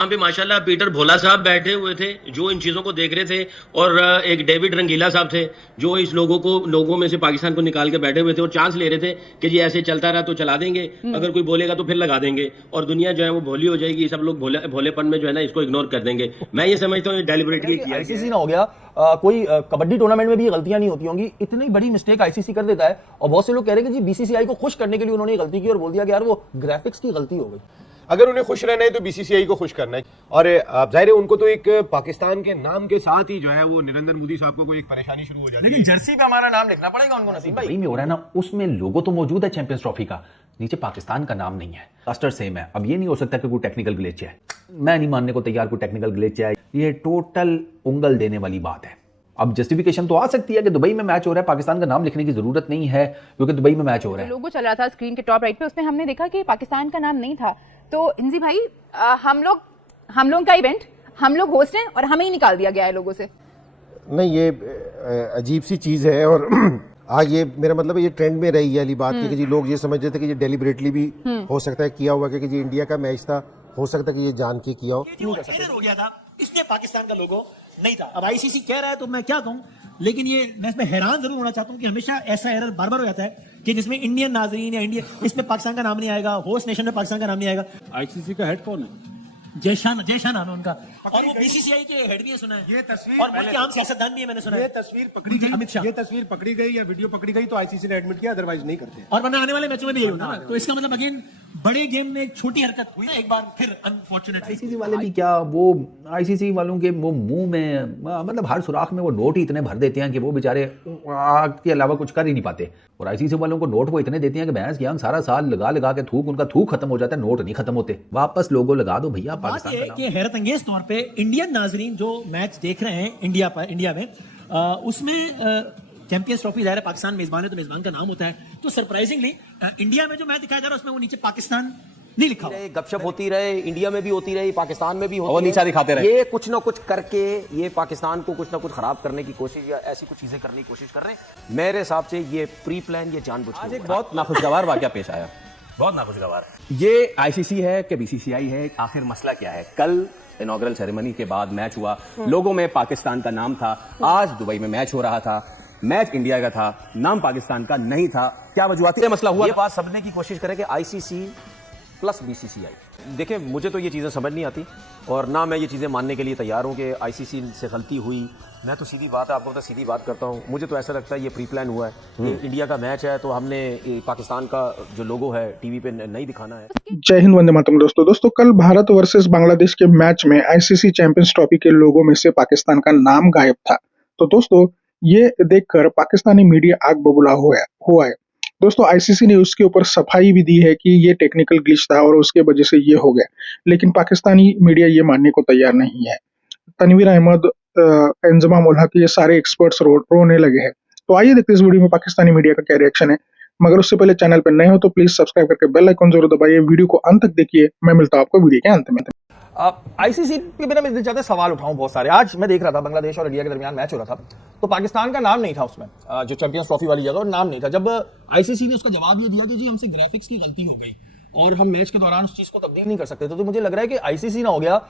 वहाँ पे माशाल्लाह पीटर भोला साहब बैठे हुए थे जो इन चीज़ों को देख रहे थे, और एक डेविड रंगीला साहब थे जो इस लोगों में से पाकिस्तान को निकाल के बैठे हुए थे और चांस ले रहे थे कि जी ऐसे चलता रहा तो चला देंगे, अगर कोई बोलेगा तो फिर लगा देंगे और दुनिया जो है वो भोली हो जाएगी, सब लोग भोलेपन में जो है ना इसको इग्नोर कर देंगे। मैं ये समझता हूँ डेलिबरेटली किया आईसीसी ना हो गया कोई कबड्डी टूर्नामेंट में भी गलतियां नहीं होती होंगी, इतनी बड़ी मिस्टेक आईसीसी कर देता है। और बहुत से लोग कह रहे हैं कि जी बीसीसीआई को खुश करने के लिए उन्होंने गलती की और बोल दिया कि यार वो ग्राफिक्स की गलती हो गई। अगर उन्हें खुश रहना है तो बीसीसीआई को खुश करना है, और जाहिर है उनको तो एक पाकिस्तान के नाम के साथ ही जो है वो नरेंद्र मोदी साहब को कोई एक परेशानी शुरू हो जाती है। लेकिन जर्सी पे हमारा नाम लिखना पड़ेगा उनको नसीम भाई। में हो रहा है ना, उसमें लोगो तो मौजूद है चैंपियंस ट्रॉफी का, नीचे पाकिस्तान का नाम नहीं है, क्लस्टर सेम है। अब ये नहीं हो सकता कि कोई टेक्निकल ग्लिच है, मैं नहीं मानने को तैयार कोई टेक्निकल ग्लिच है, ये टोटल उंगल देने वाली बात है। अब जस्टिफिकेशन तो आ सकती है कि दुबई में मैच हो रहा है, पाकिस्तान का नाम लिखने की जरूरत नहीं है क्योंकि दुबई में मैच हो रहा है। लोगो चल रहा था स्क्रीन के टॉप राइट पे, उसमें हमने देखा कि पाकिस्तान का नाम नहीं था। तो इंजी भाई हम लोग का इवेंट, हम लोग होस्ट हैं और हमें ही निकाल दिया गया है लोगों से। नहीं, ये अजीब सी चीज़ है। और आज ये मेरा मतलब है ये ट्रेंड में रही है वाली बात कि जी लोग ये समझ रहे थे कि ये डेलिबरेटली भी हो सकता है किया हुआ, कि जी इंडिया का मैच था, हो सकता है कि ये जान के किया हो। हो गया था इसलिए पाकिस्तान का लोगो नहीं था। अब आईसीसी कह रहा है तो मैं क्या कहूं, लेकिन ये मैं इसमें हैरान जरूर होना चाहता हूं कि हमेशा ऐसा एरर बार बार हो जाता है कि जिसमें इंडियन नाजरीन या इंडिया, इसमें पाकिस्तान का नाम नहीं आएगा, होस्ट नेशन में पाकिस्तान का नाम नहीं आएगा। आईसीसी का हेड कौन है? जयशान नाम है उनका, और वो बीसीसीआई के हेड भी है सुना है, ये तस्वीर और मुल्क के आम सियासतदान भी है मैंने सुना है। ये तस्वीर पकड़ी गई, अमित शाह, ये तस्वीर पकड़ी गई या वीडियो पकड़ी गई तो आईसीसी ने एडमिट किया, अदरवाइज नहीं करते। और वरना आने वाले मैचों में भी यही होना ना। तो इसका मतलब अगेन बड़े गेम में एक छोटी हरकत हुई ना एक बार फिर अनफॉर्चुनेटली। आईसीसी वाले भी क्या, वो आईसीसी वालों के वो मुंह में मतलब हर सुराख में वो नोट ही इतने भर देते हैं कि वो बेचारे आग के अलावा कुछ कर ही नहीं पाते। और आईसीसी वालों को नोट वो इतने देते हैं कि भैंस ज्ञान सारा साल लगा लगा के उनका थूक खत्म हो जाता है, नोट नहीं खत्म होते। वापस लोगो लगा दो भैया पाकिस्तान का नाम। कि हैरत अंगेज तौर पे इंडियन नाजरीन जो मैच देख रहे हैं इंडिया में उसमें चैंपियंस ट्रॉफी जाहिर है पाकिस्तान मेजबान है तो मेजबान का नाम होता है, तो सरप्राइजिंगली इंडिया में जो मैच दिखाया जा रहा है उसमें वो नीचे पाकिस्तान नहीं लिखा हुआ। गपशप होती रहे, इंडिया में भी होती रही, पाकिस्तान में भी होती और नीचा दिखाते रहे। ये कुछ ना कुछ करके ये पाकिस्तान को कुछ ना कुछ खराब करने की कोशिश या ऐसी कुछ चीजें करने की कोशिश कर रहे हैं। मेरे हिसाब से ये प्री प्लान, ये जानबूझ के। आज एक बहुत नाखुशगवार वाकया पेश आया, बहुत नाखुशगवार। ये आईसीसी है कि बीसीसीआई है, आखिर मसला क्या है? कल इनॉग्रल सेरेमनी के बाद मैच हुआ, लोगों में पाकिस्तान का नाम था। आज दुबई में मैच हो रहा था, मैच इंडिया का था, नाम पाकिस्तान का नहीं था। क्या वजूहत मसला हुआ? ये बात समझने की कोशिश करें कि आईसीसी प्लस बीसीसीआई। देखिए मुझे तो ये चीज़ें समझ नहीं आती और ना मैं ये चीज़ें मानने के लिए तैयार हूँ कि आईसीसी से गलती हुई। मैं तो सीधी बात है, आपको तो सीधी बात करता हूँ, मुझे तो ऐसा लगता है ये प्री प्लान हुआ है। इंडिया का मैच है तो हमने पाकिस्तान का जो लोगो है टीवी पे नहीं दिखाना है। जय हिंद, वंदे मातरम। दोस्तों कल भारत वर्सेस बांग्लादेश के मैच में आईसीसी चैंपियंस ट्रॉफी के लोगो में से पाकिस्तान का नाम गायब था। तो दोस्तों ये देखकर पाकिस्तानी मीडिया आग बबूला हुआ है। दोस्तों आईसीसी ने उसके ऊपर सफाई भी दी है कि ये टेक्निकल ग्लिच था और उसके वजह से ये हो गया, लेकिन पाकिस्तानी मीडिया ये मानने को तैयार नहीं है। तनवीर अहमद, इंजमाम उल हक, ये सारे एक्सपर्ट्स रोने लगे हैं। तो आइए देखते हैं इस वीडियो में पाकिस्तानी मीडिया का क्या रिएक्शन है। मगर उससे पहले चैनल पर नए हो तो प्लीज सब्सक्राइब करके बेल आइकन जरूर दबाइए। वीडियो को अंत तक देखिए, मैं मिलता हूं आपको वीडियो के अंत में। आईसीसी के बिना मैं चाहते सवाल उठाऊं बहुत सारे। आज मैं देख रहा था बांग्लादेश और इंडिया के दरमियान मैच हो रहा था, तो पाकिस्तान का नाम नहीं था उसमें, जो चैंपियंस ट्रॉफी वाली जगह, और नाम नहीं था। जब आईसीसी ने उसका जवाब ये दिया कि जी हमसे ग्राफिक्स की गलती हो गई और हम मैच के दौरान उस चीज को तब्दील नहीं कर सकते थे, तो मुझे लग रहा है कि आईसीसी ना हो गया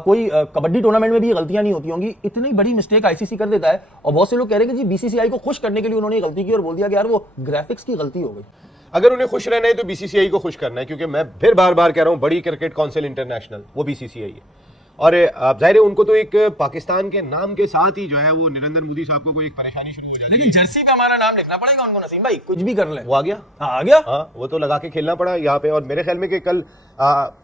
कोई कबड्डी टूर्नामेंट में भी गलतियां नहीं होती होंगी, इतनी बड़ी मिस्टेक आईसीसी कर देता है। और बहुत से लोग कह रहे हैं कि जी बीसीसीआई को खुश करने के लिए उन्होंने गलती की और बोल दिया कि यार वो ग्राफिक्स की गलती हो गई। अगर उन्हें खुश रहना है तो बीसीसीआई को खुश करना है, क्योंकि मैं फिर बार बार कह रहा हूं बड़ी क्रिकेट काउंसिल इंटरनेशनल वो बीसीसीआई है, और जाहिर है उनको तो एक पाकिस्तान के नाम के साथ ही जो है वो नरेंद्र मोदी साहब को कोई एक परेशानी शुरू हो जाती है। लेकिन जर्सी पे हमारा नाम लिखना पड़ेगा उनको नसीम भाई, कुछ भी कर ले। वो आ गया, आ गया, हाँ वो तो लगा के खेलना पड़ा यहाँ पे। और मेरे ख्याल में कि कल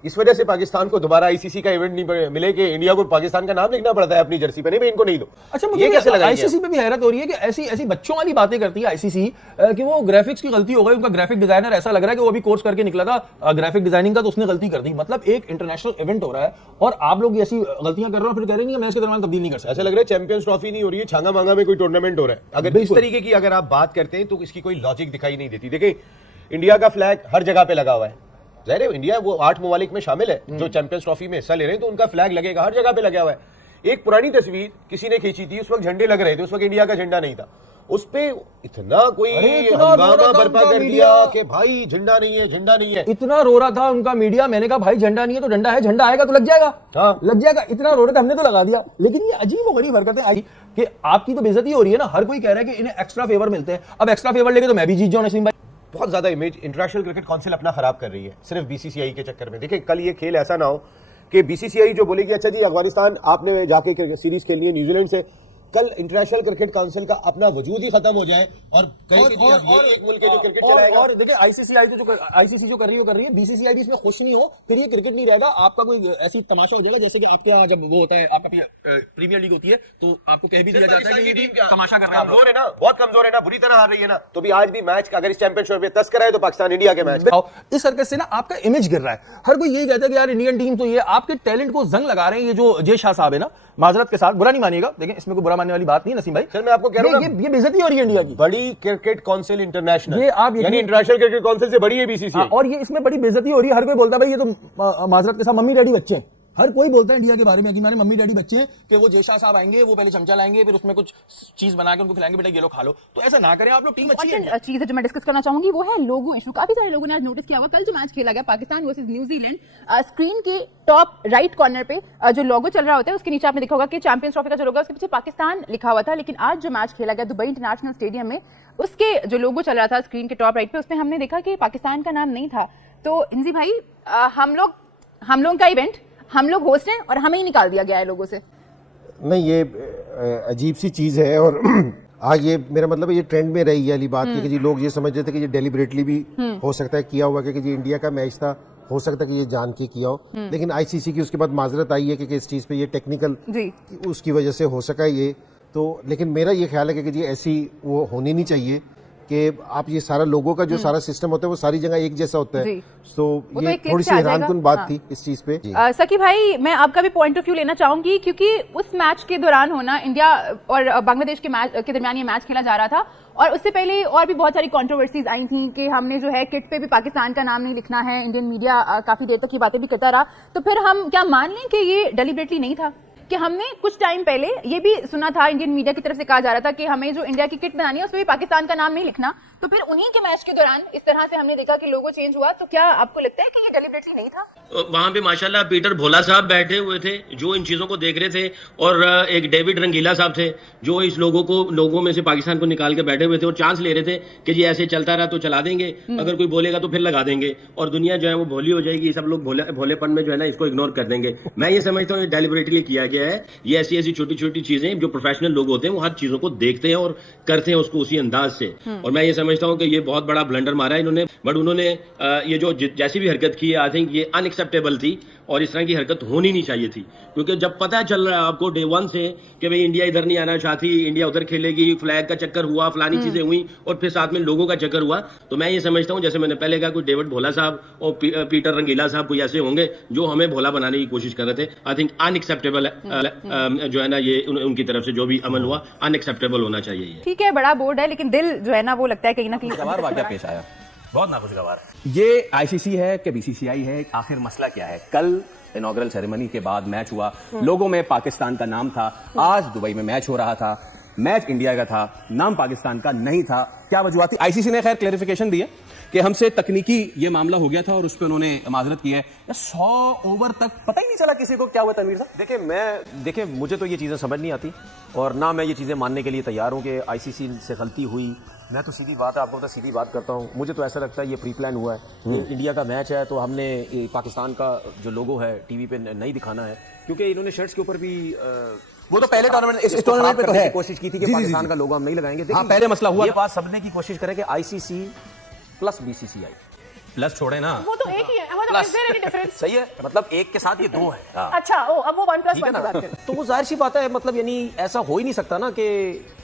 इस वजह से पाकिस्तान को दोबारा आईसीसी का इवेंट नहीं मिले कि इंडिया को पाकिस्तान का नाम लिखना पड़ता है अपनी जर्सी पे। नहीं भाई इनको नहीं दो। अच्छा, मुझे कैसे लगा? आईसीसी पे भी हैरत हो रही है कि ऐसी बच्चों वाली बातें करती है आईसीसी कि वो ग्राफिक्स की गलती हो गई, उनका ग्राफिक डिजाइनर ऐसा लग रहा है कि वो अभी कोर्स करके निकला था ग्राफिक डिजाइनिंग का, तो उसने गलती कर दी। मतलब एक इंटरनेशनल इवेंट हो रहा है और आप लोग ऐसी गलतियां कर रहे हो, फिर कह रहे हैं मैच के दौरान तब्दील नहीं कर सकते। ऐसा लग रहा है चैंपियंस ट्रॉफी नहीं हो रही है, छांगा मांगा में कोई टूर्नामेंट हो रहा है। अगर इस तरीके की अगर आप बात करते हैं तो इसकी कोई लॉजिक दिखाई नहीं देती। देखिए इंडिया का फ्लैग हर जगह पे लगा हुआ है, जाहिर है इंडिया वो 8 ममालिक में शामिल है जो चैंपियंस ट्रॉफी में हिस्सा ले रहे हैं, तो उनका फ्लैग लगेगा, हर जगह पे लगा हुआ है। एक पुरानी तस्वीर किसी ने खींची थी, उस वक्त झंडे लग रहे थे, उस वक्त इंडिया का झंडा नहीं था। उस पे इतना कोई इतना हंगामा रो रहा था बर्पा उनका कर मीडिया। दिया कि भाई झंडा नहीं है, झंडा नहीं है। इतना रो रहा था उनका मीडिया, मैंने कहा भाई झंडा नहीं है तो डंडा है, झंडा आएगा तो लग जाएगा। हाँ। लग जाएगा, इतना रो रहे थे, हमने तो लगा दिया। लेकिन ये अजीब और गरीब हरकतें आई कि आपकी तो बेइज्जती हो रही है ना, हर कोई कह रहा है कि इन्हें एक्स्ट्रा फेवर मिलते हैं। अब एक्स्ट्रा फेवर लेके तो मैं भी जीत जाऊं नसीम भाई। बहुत ज्यादा इमेज इंटरनेशनल क्रिकेट काउंसिल अपना खराब कर रही है सिर्फ बीसीसीआई के चक्कर में। देखिए कल ये खेल ऐसा ना हो कि बीसीसीआई जो बोलेगी अच्छा जी अफगानिस्तान आपने जाके सीरीज खेलनी है न्यूजीलैंड से, कल इंटरनेशनल क्रिकेट काउंसिल का अपना वजूद ही खत्म हो जाए और कहे कि जी अब ये एक मुल्क है जो क्रिकेट चलाएगा। और देखिए आईसीसीआई तो जो आईसीसी जो कर रही है, बीसीसीआई भी इसमें खुश नहीं हो, फिर ये क्रिकेट नहीं रहेगा। आपका कोई ऐसी तमाशा हो जाएगा जैसे कि आपके यहाँ जब वो होता है, आपका प्रीमियर लीग होती है तो आपको कह भी दिया जाता है कि तमाशा कर रहा है। कमजोर है ना, बहुत कमजोर है ना, बुरी तरह हार रही है ना। तो भी आज भी मैच अगर इस चैंपियनशिप में तस्करा है तो पाकिस्तान इंडिया के मैच। इस हरकत से ना आपका इमेज गिर रहा है। हर कोई यही कहता है कि यार इंडियन टीम तो ये आपके टैलेंट को जंग लगा रहे हैं। ये जो जय शाह साहब है ना, माजरत के साथ बुरा नहीं मानिएगा, देखें इसमें कोई बुरा मानने वाली बात नहीं है नसीम भाई। सर मैं आपको कह रहा हूं ये बेइज्जती हो रही है इंडिया की। बड़ी क्रिकेट काउंसिल इंटरनेशनल, ये आप यानी इंटरनेशनल क्रिकेट काउंसिल से बड़ी है बीसीसीआई। और ये इसमें बड़ी बेइज्जती हो रही है। हर कोई बोलता है भाई ये तो माजरत के साथ मम्मी डैडी बच्चे हैं। हर कोई बोलता है इंडिया के बारे में कि हमारे मम्मी डैडी बच्चे हैं, कि वो जयशाह साहब आएंगे, वो पहले चमचा लाएंगे, फिर उसमें कुछ चीज बना के उनको खिलाएंगे, बेटा ये लो खा लो। तो ऐसा ना करें आप लोग, टीम अच्छी है। चीज जो मैं डिस्कस करना चाहूंगी वो है लोगो इशू। काफी सारे लोगों ने आज नोटिस किया होगा, कल जो मैच खेला गया पाकिस्तान वर्सेस न्यूजीलैंड, स्क्रीन के टॉप राइट कॉर्नर पे जो लोगो चल रहा होता है उसके नीचे आपने देखा होगा कि चैंपियंस ट्रॉफी का जो लोगो है उसके पीछे पाकिस्तान लिखा हुआ था। लेकिन आज जो मैच खेला गया दुबई इंटरनेशनल स्टेडियम में, उसके जो लोगो चल रहा था स्क्रीन के टॉप राइट पे, उसमें हमने देखा कि पाकिस्तान का नाम नहीं था। तो इंजी भाई हम लोग का इवेंट, हम लोग होस्ट हैं और हमें ही निकाल दिया गया है लोगों से। नहीं, ये अजीब सी चीज़ है। और आज ये मेरा मतलब ये ट्रेंड में रही है वाली बात कि जी लोग ये समझ रहे थे कि ये डेलिबरेटली भी हो सकता है किया हुआ, कि जी इंडिया का मैच था, हो सकता है कि ये जान के किया हो। लेकिन आईसीसी की उसके बाद माजरत आई है कि इस चीज़ पे ये टेक्निकल उसकी वजह से हो सका ये तो। लेकिन मेरा ये ख्याल है कि जी ऐसी वो होनी नहीं चाहिए कि आप ये सारा लोगों का जो सारा सिस्टम होता है वो सारी जगह एक जैसा होता है। तो ये थोड़ी सी हैरानकुन बात थी इस चीज पे। सकी भाई मैं आपका भी पॉइंट ऑफ व्यू लेना चाहूंगी, क्योंकि उस मैच के दौरान होना इंडिया और बांग्लादेश के मैच के दरमियान ये मैच खेला जा रहा था, और उससे पहले और भी बहुत सारी कंट्रोवर्सीज आई थी कि हमने जो है किट पे भी पाकिस्तान का नाम नहीं लिखना है। इंडियन मीडिया काफी देर तक ये बातें भी करता रहा। तो फिर हम क्या मान लें कि ये डेलिबरेटली नहीं था? कि हमने कुछ टाइम पहले ये भी सुना था, इंडियन मीडिया की तरफ से कहा जा रहा था कि हमें जो इंडिया की किट बनानी है उसमें भी पाकिस्तान का नाम नहीं लिखना। तो फिर उन्हीं के मैच के दौरान इस तरह से हमने देखा कि लोगो चेंज हुआ। तो क्या आपको लगता है कि ये डेलिबरेटली नहीं था? वहां पे माशाल्लाह पीटर भोला साहब बैठे हुए थे जो इन चीजों को देख रहे थे, और एक डेविड रंगीला साहब थे जो इस लोगों में से पाकिस्तान को निकाल के बैठे हुए थे और चांस ले रहे थे कि जी ऐसे चलता रहा तो चला देंगे, अगर कोई बोलेगा तो फिर लगा देंगे और दुनिया जो है वो भोली हो जाएगी, सब लोग भोलेपन में जो है ना इसको इग्नोर कर देंगे। मैं ये समझता हूँ डेलिबरेटली किया गया है। ये ऐसी छोटी छोटी चीजें जो प्रोफेशनल लोग होते हैं वो हर चीजों को देखते हैं और करते हैं उसको उसी अंदाज से। और मैं ये समझता हूँ कि ये बहुत बड़ा ब्लंडर मारा है इन्होंने, बट उन्होंने ये जो जैसी भी हरकत की है आई थिंक ये अनएक्सेप्टेबल थी और इस तरह की हरकत होनी नहीं चाहिए थी। क्योंकि जब पता चल रहा है आपको डे वन से कि भाई इंडिया इधर नहीं आना चाहती, इंडिया उधर खेलेगी, फ्लैग का चक्कर हुआ, फलानी चीजें हुई और फिर साथ में लोगों का चक्कर हुआ, तो मैं ये समझता हूँ जैसे मैंने पहले कहा, कोई डेविड भोला साहब और पीटर रंगीला साहब कोई ऐसे होंगे जो हमें भोला बनाने की कोशिश कर रहे थे। आई थिंक अनएक्सेप्टेबल जो है ना ये उनकी तरफ से जो भी अमल हुआ अनएक्सेप्टेबल होना चाहिए। ठीक है, बड़ा बोर्ड है, लेकिन दिल जो है ना वो लगता है कहीं ना कहीं वाकया पेश आया, बहुत नाखुशगवार। ये आईसीसी है कि बीसीसीआई है, आखिर मसला क्या है? कल इनॉग्रल सेरेमनी के बाद मैच हुआ, लोगों में पाकिस्तान का नाम था। आज दुबई में मैच हो रहा था, मैच इंडिया का था, नाम पाकिस्तान का नहीं था। क्या वजूहत थी? आईसीसी ने खैर क्लैरिफिकेशन दी है कि हमसे तकनीकी ये मामला हो गया था और उस पर उन्होंने माजरत की है। 100 ओवर तक पता ही नहीं चला किसी को क्या हुआ। तनवीर साहब देखिए मुझे तो ये चीज़ें समझ नहीं आती और ना मैं ये चीज़ें मानने के लिए तैयार हूँ कि आईसीसी से गलती हुई। मैं तो सीधी बात है, आपको तो सीधी बात करता हूँ, मुझे तो ऐसा लगता है ये प्री प्लान हुआ है। इंडिया का मैच है तो हमने पाकिस्तान का जो लोगो है टीवी पे नहीं दिखाना है, क्योंकि इन्होंने शर्ट्स के ऊपर भी वो तो पहले टूर्नामेंट, इस टूर्नामेंट पे तो है कोशिश की थी कि पाकिस्तान का लोगो हम नहीं लगाएंगे। हाँ, पहले मसला हुआ, ये बात सबने की कोशिश करे कि आईसीसी प्लस बीसीसीआई प्लस छोड़े ना, वो तो एक ही है, मतलब is there any difference? सही है, मतलब एक के साथ ये दो है। अच्छा, ओ अब वो 1+1 की बात करें तो वो जाहिर सी बात है, मतलब यानी ऐसा हो ही नहीं सकता ना कि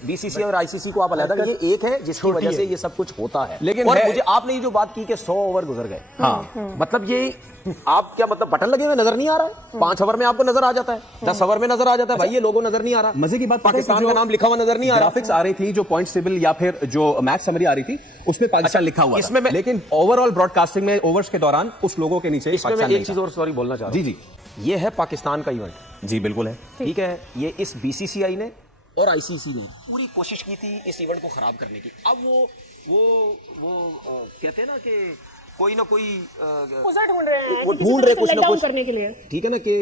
बीसीसीआई और आईसीसी को आप अलग, ये एक है जिसकी वजह से ये सब कुछ होता है। लेकिन और मुझे आपने ये जो बात की कि 100 ओवर गुजर गए, हाँ मतलब ये आप क्या मतलब बटन लगे हुए नजर नहीं आ रहा है? 5 ओवर में आपको नजर आ जाता है, 10 ओवर में नजर आ जाता है, भाई ये लोगो नजर नहीं आ रहा। मजे की बात पाकिस्तान का नाम लिखा हुआ नजर नहीं आ रहा। ग्राफिक्स आ रही थी जो पॉइंट टेबल या फिर जो मैच समरी आ रही थी उसमें पाकिस्तान लिखा हुआ इसमें लेकिन ओवरऑल ब्रॉडकास्टिंग में ओवर्स के दौरान उस लोगों के नीचे इसमें मैं एक चीज और सॉरी बोलना चाह रहा हूं। जी ये है पाकिस्तान का इवेंट। जी बिल्कुल है, ठीक है। ये इस बीसीसीआई ने और आईसीसी ने पूरी कोशिश की थी इस इवेंट को खराब करने की। अब वो कहते हैं ना कि कोई ना कोई ढूंढ रहे हैं, वो ढूंढ रहे कुछ ना कुछ करने के लिए, ठीक है ना, कि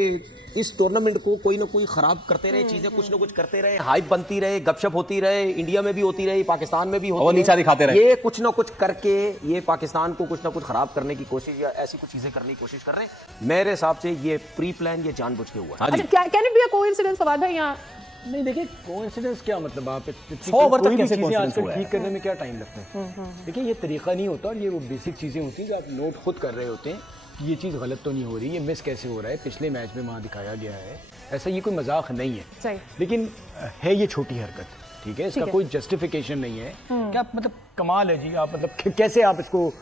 इस टूर्नामेंट को कोई ना कोई खराब करते रहे, चीजें कुछ ना कुछ करते रहे, हाइप बनती रहे, गपशप होती रहे, इंडिया में भी होती रही, पाकिस्तान में भी होती और नीचा दिखाते रहे। ये कुछ ना कुछ करके ये पाकिस्तान को कुछ ना कुछ खराब करने की कोशिश या ऐसी कुछ चीजें करने की कोशिश कर रहे हैं। मेरे हिसाब से ये प्री प्लान, ये जानबूझ के हुआ है। अच्छा, can it be a coincidence Fawad भाई? यहाँ नहीं, देखिए कोइंसिडेंस क्या मतलब, आप 100 ओवर तक कैसे चीजें coincidence आजकल हुआ है? ठीक करने में क्या टाइम लगता है? देखिए ये तरीका नहीं होता, और ये वो बेसिक चीजें होती हैं जो आप नोट खुद कर रहे होते हैं कि ये चीज़ गलत तो नहीं हो रही, ये मिस कैसे हो रहा है, पिछले मैच में वहाँ दिखाया गया है, ऐसा ये कोई मजाक नहीं है। सही। लेकिन है ये छोटी हरकत, ठीक है, इसका कोई जस्टिफिकेशन नहीं है। क्या मतलब कमाल है जी, आप मतलब कैसे आप इसको,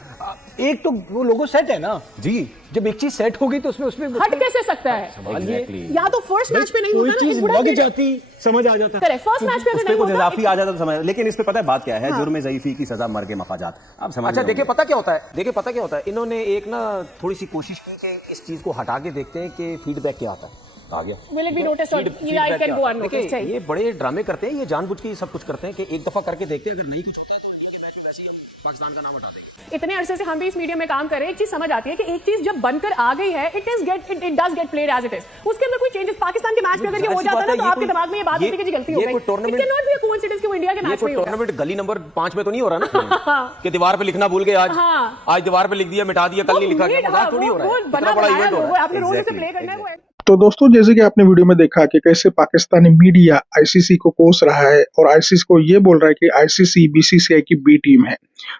एक तो वो लोगो सेट है ना जी, जब एक चीज सेट होगी तो उसमें हट कैसे सकता है? Exactly. या तो फर्स्ट मैच पे नहीं कोई होता ना, चीज लग जाती, समझ आ जाता। करेक्ट, फर्स्ट मैच पे उस अगर पे नहीं कुछ होता, इजाफी आ जाता तो समझ, लेकिन इस पे पता है बात क्या है, जुर्म ज़ईफ़ी की सजा मर के मफाजात। आप समझ अच्छा रहे देखिए होंगे। पता क्या होता है, देखिए पता क्या होता है, इन्होंने एक ना थोड़ी सी कोशिश की कि इस चीज को हटा के देखते हैं कि फीडबैक क्या आता है। आ गया, will it be noticed or I can go unnoticed? देखिए सही। ये बड़े ड्रामे करते हैं, ये जानबूझ के सब कुछ करते हैं कि एक दफा करके देखते हैं, अगर नहीं कुछ होता है तो इनके मैच में वैसे ही हम पाकिस्तान का नाम हटा देंगे। इतने अरसे से हम भी इस मीडिया में काम कर रहे हैं, एक चीज समझ आती है कि एक चीज जब बनकर आ गई है, it does get played as it is. उसके अंदर कोई चेंजेस पाकिस्तान के मैच में अगर ये हो जाता है ना, तो आपके दिमाग में ये बात होती है कि जी गलती हो गई। It can not be a coincidence कि वो इंडिया के मैच में ही होगा। टूर्नामेंट गली नंबर 5 में तो नहीं हो रहा ना कि दीवार पे लिखना भूल गए, आज दीवार पे लिख दिया, मिटा दिया, कल नहीं लिखा गया, मजाक थोड़ी हो रहा है। बना बड़ा इवेंट हो रहा है, आपने रोल से प्ले करना है। तो दोस्तों, जैसे कि आपने वीडियो में देखा कि कैसे पाकिस्तानी मीडिया आईसीसी को कोस रहा है और आईसीसी को ये बोल रहा है कि आईसीसी बीसीसीआई की बी टीम है।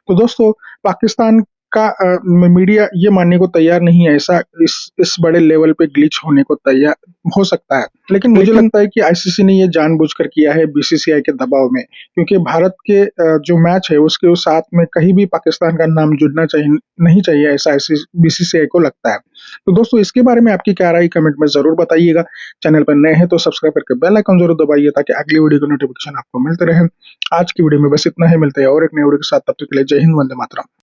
तो दोस्तों, पाकिस्तान का मीडिया ये मानने को तैयार नहीं है ऐसा इस बड़े लेवल पे ग्लिच होने को तैयार हो सकता है, लेकिन मुझे लगता है कि आईसीसी ने ये जानबूझकर किया है बीसीसीआई के दबाव में, क्योंकि भारत के जो मैच है उसके साथ में कहीं भी पाकिस्तान का नाम जुड़ना नहीं चाहिए, ऐसा बीसीसीआई को लगता है। तो दोस्तों, इसके बारे में आपकी क्या राय कमेंट में जरूर बताइएगा। चैनल पर नए हैं तो सब्सक्राइब करके बेल आइकन जरूर दबाइए ताकि अगली वीडियो का नोटिफिकेशन आपको मिलते रहे। आज की वीडियो में बस इतना ही, मिलते हैं और एक नई वीडियो के साथ, तब तक के लिए जय हिंद, वंदे मातरम।